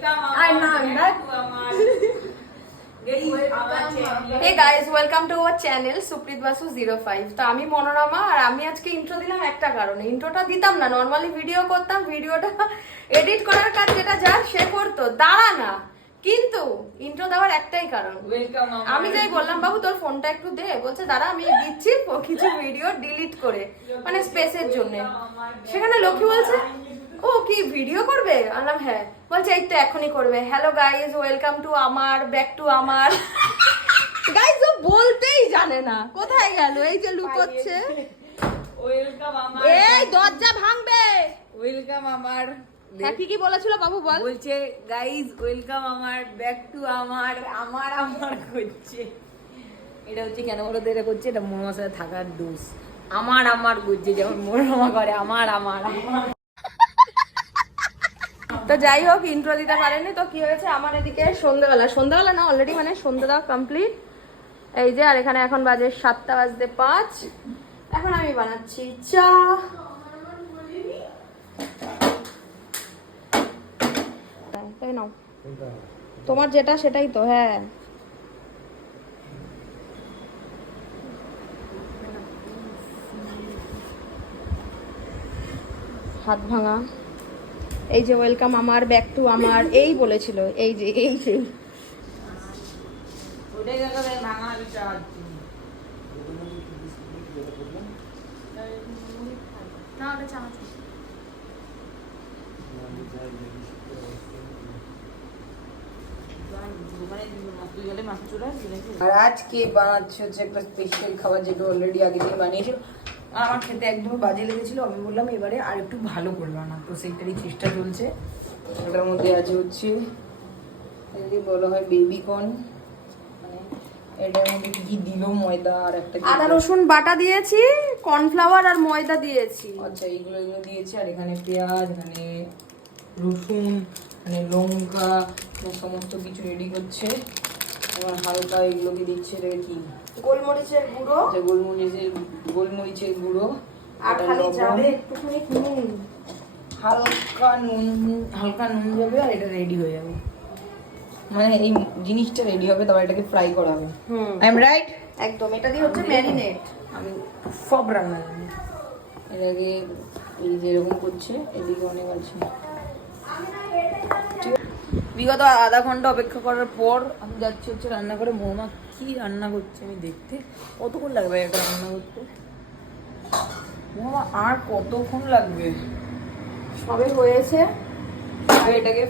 Hey guys, welcome to our channel Suprit Basu 05. তো আমি মনোরমা আর আমি আজকে ইন্ট্রো দিলাম একটা কারণে। ইন্ট্রোটা দিতাম না, নরমালি ভিডিও করতাম, ভিডিওটা এডিট করার কাজ যেটা যার সে করতো, তারা না। কিন্তু ইন্ট্রো দেওয়ার একটাই কারণ, আমি যাই বললাম বাবু তোর ফোনটা একটু দে, বলছে দাঁড়া আমি দিচ্ছি কিছু ভিডিও ডিলিট করে, মানে স্পেসের জন্য। সেখানে লক্ষ্মী বলছে ও কি ভিডিও করবে, বললাম হ্যাঁ, বলছে এই তো এখনই করবে। হ্যালো গাইজ, ওয়েলকাম টু আমার ব্যাক টু আমার গাইজ। ও বলতেই জানে না কোথায় গেল, এই যে লুকোচ্ছে। ওয়েলকাম আমার, এই দরজা ভাঙবে। ওয়েলকাম আমার। হ্যাঁ কি বলেছিল বাবু বল। বলছে গাইজ ওয়েলকাম আমার ব্যাক টু আমার, আমার আমার করছে। এটা হচ্ছে কেন বলতো, এটা করছে, এটা মনোমার সাথে থাকার দোষ। আমার আমার করছে, যেমন মনোরমা করে আমার আমার আমার। তো যাই হোক, ইন্ট্রো দিতে পারেনি তো কি হয়েছে, আমার এদিকে সন্ধ্যাবেলা না অলরেডি, মানে সন্ধ্যা দেওয়া কমপ্লিট। এই যে, আর এখানে এখন বাজে 7:05। এখন আমি বানাচ্ছি চা। তাই নাও, তোমার যেটা সেটাই তো। হ্যাঁ হাত ভাঙা। এই যে ওয়েলকাম আমার ব্যাক টু আমার, এই বলেছিল, এই যে ওটাই দেখা যায় ভাঙা বিচার। না ওটা চামচ। আর আজকে বানাচ্ছে হচ্ছে একটা স্পেশাল খাবার, যেটা অলরেডি আগে দিন বানিয়েছিল। আমার খেতে একদম বাজে লেগেছিল, আমি বললাম এবারে আর একটু ভালো করে বানাবো, তো সেইটারই চেষ্টা চলছে। ওটার মধ্যে আছে হচ্ছে, যদি বলা হয় বেবি কর্ন, মানে এটার মধ্যে কি দিল, ময়দা আর একটা আদা রসুন বাটা দিয়েছি, কর্নফ্লাওয়ার আর ময়দা দিয়েছি। আচ্ছা এগুলো দিয়েছি, আর এখানে পেঁয়াজ, এখানে রসুন, মানে লঙ্কা, সমস্ত কিছু রেডি করছে। এবার হালকা এগুলোকে দিচ্ছে, এটা কি গোলমরিচের গুঁড়ো, গোলমরিচের গুঁড়ো, আর খালি যাবে একটুখানি নুন, হালকা নুন যাবে, আর এটা রেডি হয়ে যাবে। মানে এই জিনিসটা রেডি হবে, তারপর এটাকে ফ্রাই করা হবে। I am right? একদম, এটা দিয়ে হচ্ছে ম্যারিনেট। আমি সব রান্না জানি। এটাকে এই যেরকম করছে, এদিকে অনেক আছে। বিগত আধা ঘন্টা অপেক্ষা করার পর আমি যাচ্ছি হচ্ছে রান্না করে। বৌমা কি রান্না করছে আমি দেখতে। কতক্ষণ লাগবে এটা রান্না করতে বৌমা? আর কতক্ষণ লাগবে? সবে হয়েছে, এটাকে